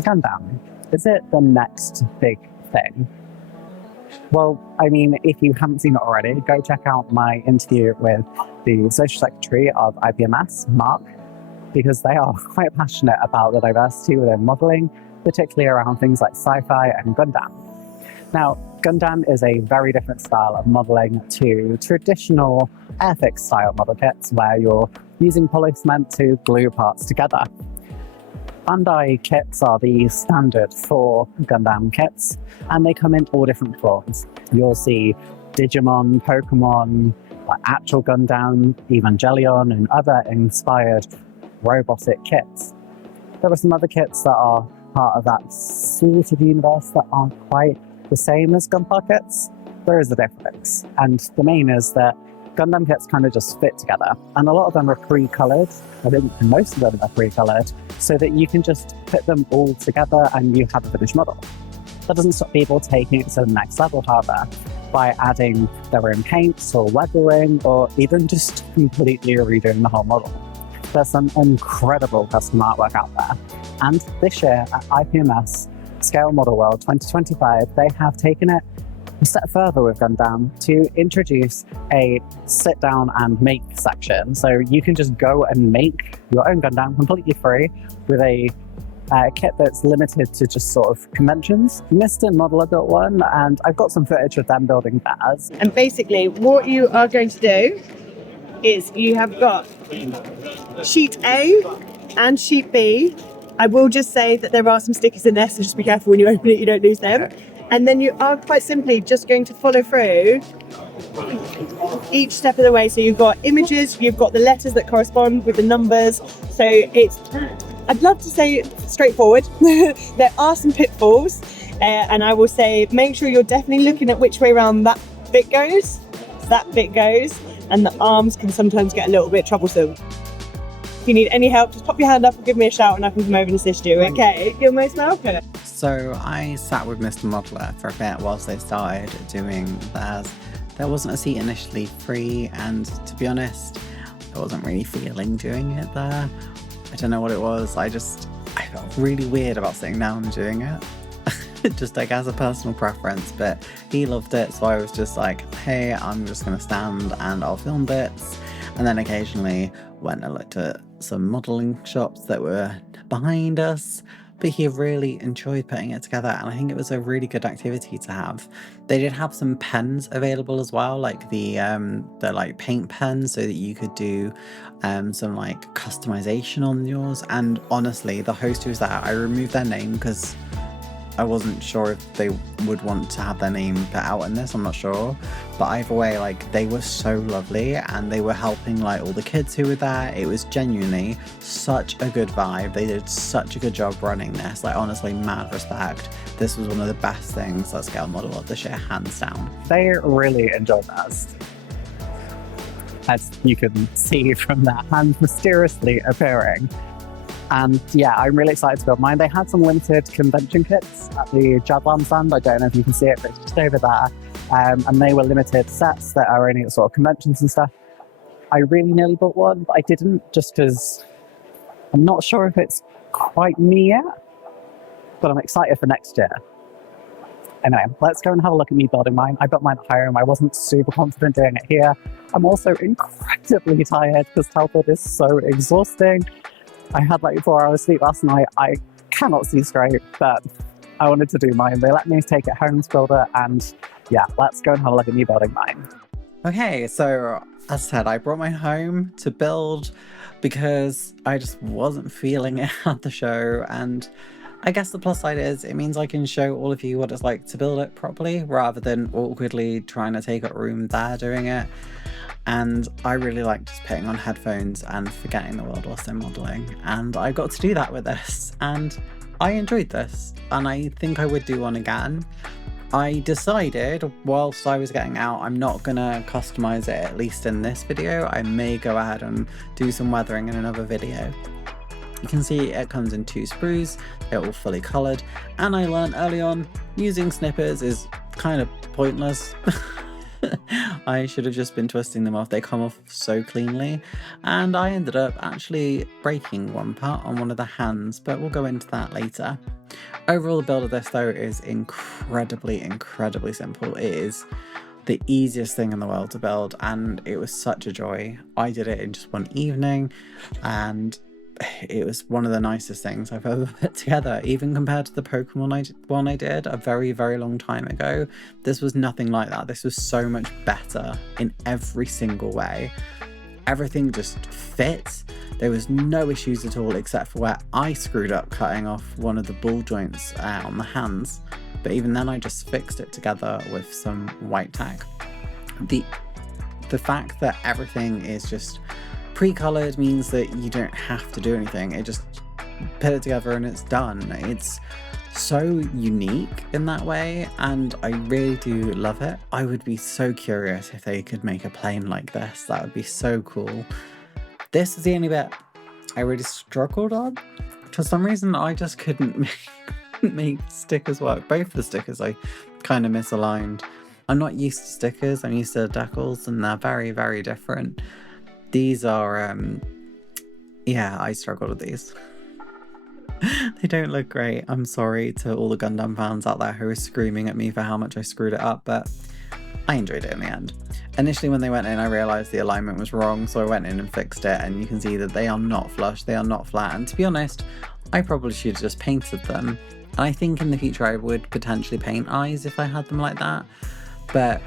Gundam, is it the next big thing? Well, I mean, if you haven't seen it already, go check out my interview with the Social Secretary of IPMS, Mark, because they are quite passionate about the diversity within modelling, particularly around things like sci-fi and Gundam. Now, Gundam is a very different style of modelling to traditional Airfix style model kits where you're using polycement to glue parts together. Bandai kits are the standard for Gundam kits, and they come in all different forms. You'll see Digimon, Pokemon, actual Gundam, Evangelion, and other inspired robotic kits. There are some other kits that are part of that sort of universe that aren't quite the same as Gunpla kits. There is a difference, and the main is that Gundam kits kind of just fit together, and a lot of them are pre-coloured. I think most of them are pre-coloured, so that you can just put them all together and you have a finished model. That doesn't stop people taking it to the next level, however, by adding their own paints or weathering, or even just completely redoing the whole model. There's some incredible custom artwork out there, and this year at IPMS Scale Model World 2025, they have taken it a step further with Gundam to introduce a sit down and make section. So you can just go and make your own Gundam completely free with a kit that's limited to just sort of conventions. Mr. Modeler built one, and I've got some footage of them building theirs. And basically what you are going to do is you have got sheet A and sheet B. I will just say that there are some stickers in there, so just be careful when you open it, you don't lose them. And then you are quite simply just going to follow through each step of the way. So you've got images, you've got the letters that correspond with the numbers. So it's, I'd love to say straightforward. There are some pitfalls, and I will say make sure you're definitely looking at which way around that bit goes, and the arms can sometimes get a little bit troublesome. If you need any help, just pop your hand up or give me a shout and I can come over and assist you, okay? You're most welcome. So I sat with Mr. Modeler for a bit whilst they started doing theirs. There wasn't a seat initially free, and to be honest, I wasn't really feeling doing it there. I don't know what it was, I felt really weird about sitting down and doing it. Just like as a personal preference, but he loved it, so I was just like, hey, I'm just gonna stand and I'll film bits. And then occasionally went and looked at some modelling shops that were behind us. But he really enjoyed putting it together, and I think it was a really good activity to have. They did have some pens available as well, like the like paint pens, so that you could do some like customization on yours. And honestly, the host who was there, I removed their name because I wasn't sure if they would want to have their name put out in this, I'm not sure. But either way, like, they were so lovely, and they were helping like all the kids who were there. It was genuinely such a good vibe. They did such a good job running this, like honestly, mad respect. This was one of the best things that Scale Model of this year, hands down. They really enjoyed that, as you can see from their hand mysteriously appearing. And yeah, I'm really excited to build mine. They had some limited convention kits at the Jadlam stand. I don't know if you can see it, but it's just over there. And they were limited sets that are only at sort of conventions and stuff. I really nearly bought one, but I didn't, just because I'm not sure if it's quite me yet, but I'm excited for next year. Anyway, let's go and have a look at me building mine. I built mine at home. I wasn't super confident doing it here. I'm also incredibly tired because teleport is so exhausting. I had like 4 hours sleep last night. I cannot see straight, but I wanted to do mine. They let me take it home to build it, and yeah, let's go and have a look at me building mine. Okay, so as I said, I brought mine home to build because I just wasn't feeling it at the show, and I guess the plus side is it means I can show all of you what it's like to build it properly rather than awkwardly trying to take up room there doing it. And I really like just putting on headphones and forgetting the world whilst I'm modelling, and I got to do that with this, and I enjoyed this, and I think I would do one again. I decided whilst I was getting out, I'm not gonna customize it, at least in this video. I may go ahead and do some weathering in another video. You can see it comes in 2 sprues, they're all fully coloured, and I learned early on using snippers is kind of pointless. I should have just been twisting them off. They come off so cleanly, and I ended up actually breaking one part on one of the hands, but we'll go into that later. Overall, the build of this though is incredibly simple. It is the easiest thing in the world to build, and it was such a joy. I did it in just one evening, and it was one of the nicest things I've ever put together, even compared to the Pokemon one I did a very long time ago. This was nothing like that. This was so much better in every single way. Everything just fit. There was no issues at all, except for where I screwed up cutting off one of the ball joints on the hands. But even then, I just fixed it together with some white tack. The fact that everything is just pre-colored means that you don't have to do anything. It just put it together and it's done. It's so unique in that way, and I really do love it. I would be so curious if they could make a plane like this. That would be so cool. This is the only bit I really struggled on. For some reason, I just couldn't make stickers work. Both the stickers I kind of misaligned. I'm not used to stickers. I'm used to decals, and they're very different. These are, yeah, I struggled with these. They don't look great. I'm sorry to all the Gundam fans out there who are screaming at me for how much I screwed it up, but I enjoyed it in the end. Initially when they went in, I realised the alignment was wrong, so I went in and fixed it, and you can see that they are not flush, they are not flat, and to be honest, I probably should have just painted them. And I think in the future I would potentially paint eyes if I had them like that, but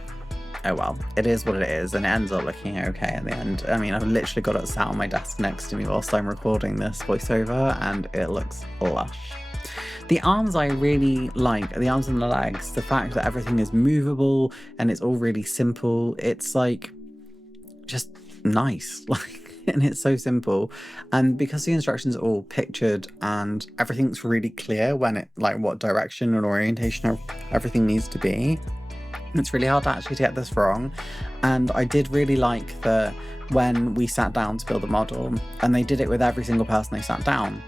oh well, it is what it is, and it ends up looking okay in the end. I mean, I've literally got it sat on my desk next to me whilst I'm recording this voiceover, and it looks lush. The arms I really like, the arms and the legs, the fact that everything is movable and it's all really simple. It's like just nice, and it's so simple. And because the instructions are all pictured and everything's really clear when it, like what direction and orientation everything needs to be, it's really hard to actually get this wrong. And I did really like that when we sat down to build the model, and they did it with every single person they sat down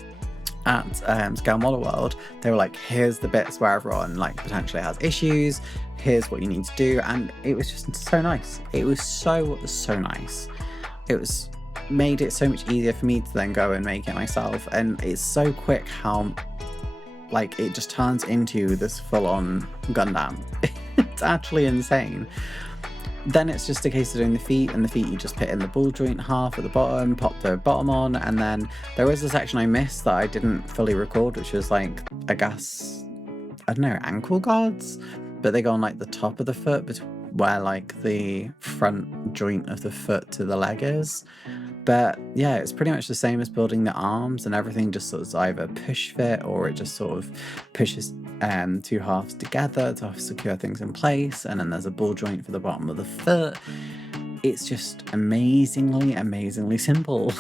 at Scale Model World, they were like, here's the bits where everyone like potentially has issues, here's what you need to do, and it was just so nice. It was so nice. It was made it so much easier for me to then go and make it myself, and it's so quick how like it just turns into this full-on Gundam. It's actually insane. Then it's just a case of doing the feet, and the feet you just put in the ball joint half at the bottom, pop the bottom on, and then there was a section I missed that I didn't fully record, which was like, I guess, I don't know, ankle guards, but they go on like the top of the foot, where like the front joint of the foot to the leg is. But yeah, it's pretty much the same as building the arms, and everything just sort of either push fit or it just sort of pushes two halves together to secure things in place, and then there's a ball joint for the bottom of the foot. It's just amazingly simple.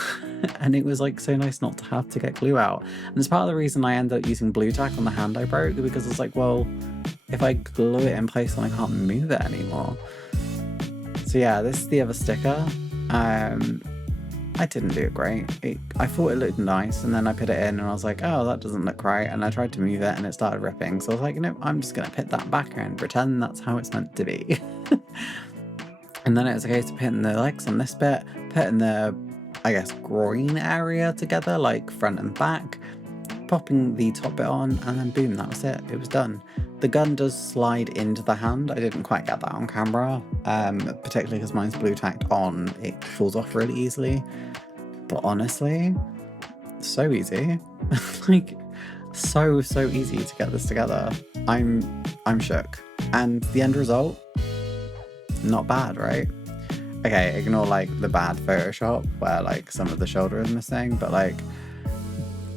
And it was like so nice not to have to get glue out. And it's part of the reason I ended up using blue tack on the hand I broke, because it's like, well, if I glue it in place then I can't move it anymore. So yeah, this is the other sticker. I didn't do it great. I thought it looked nice, and then I put it in and I was like, oh, that doesn't look right, and I tried to move it and it started ripping, so I was like, you know, I'm just gonna put that back and pretend that's how it's meant to be. And then it was a case of putting the legs on this bit, putting the, I guess, groin area together, like front and back, popping the top bit on, and then boom, that was it. It was done. The gun does slide into the hand. I didn't quite get that on camera, particularly because mine's blue tacked on. It falls off really easily. But honestly, so easy. Like, so easy to get this together. I'm shook. And the end result, not bad, right? Okay, ignore like the bad Photoshop where like some of the shoulder is missing, but like,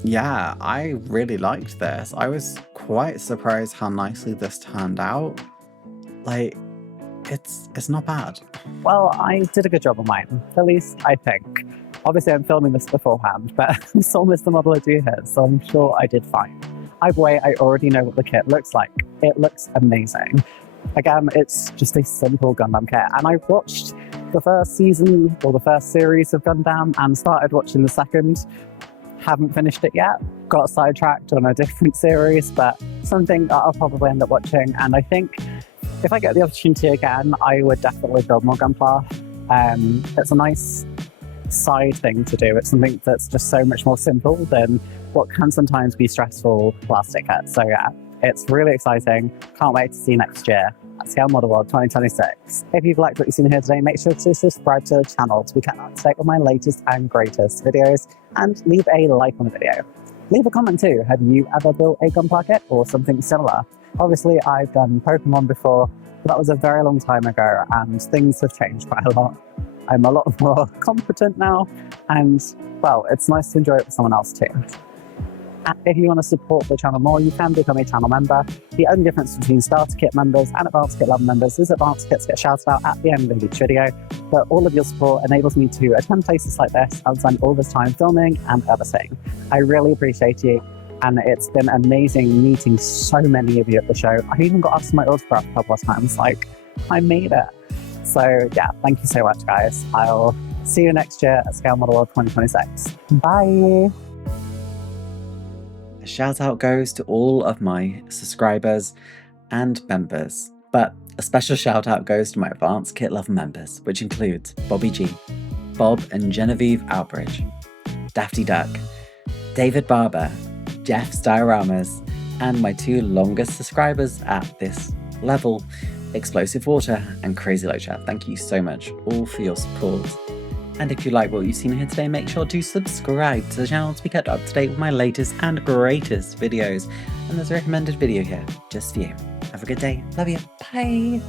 yeah, I really liked this. I was quite surprised how nicely this turned out. Like, it's not bad. Well, I did a good job on mine, at least I think. Obviously, I'm filming this beforehand, but I saw Mr. Modeler do his, so I'm sure I did fine. Either way, I already know what the kit looks like. It looks amazing. Again, it's just a simple Gundam kit, and I watched the first season, or the first series of Gundam, and started watching the second. Haven't finished it yet. Got sidetracked on a different series, but something that I'll probably end up watching, and I think if I get the opportunity again, I would definitely build more Gunpla. It's a nice side thing to do. It's something that's just so much more simple than what can sometimes be stressful last ticket. So yeah, it's really exciting. Can't wait to see you next year at Scale Model World 2026. If you've liked what you've seen here today, make sure to subscribe to the channel to be kept up to date with my latest and greatest videos, and leave a like on the video. Leave a comment too. Have you ever built a Gunpla kit or something similar? Obviously, I've done Pokemon before, but that was a very long time ago, and things have changed quite a lot. I'm a lot more competent now, and well, it's nice to enjoy it with someone else too. And if you want to support the channel more, you can become a channel member. The only difference between starter kit members and advanced kit level members is advanced kits get shouted out at the end of each video, but all of your support enables me to attend places like this and spend all this time filming and editing. I really appreciate you, and it's been amazing meeting so many of you at the show. I even got asked my autograph a couple of times, like, I made it. So yeah, thank you so much guys. I'll see you next year at Scale Model World 2026. Bye! A shout out goes to all of my subscribers and members, but a special shout out goes to my advanced kit level members, which includes Bobby G, Bob and Genevieve Outbridge, Dafty Duck, David Barber, Jeff Dioramas, and my 2 longest subscribers at this level, Explosive Water and Crazy Low Chat. Thank you so much all for your support. And if you like what you've seen here today, make sure to subscribe to the channel to be kept up to date with my latest and greatest videos. And there's a recommended video here just for you. Have a good day. Love you. Bye.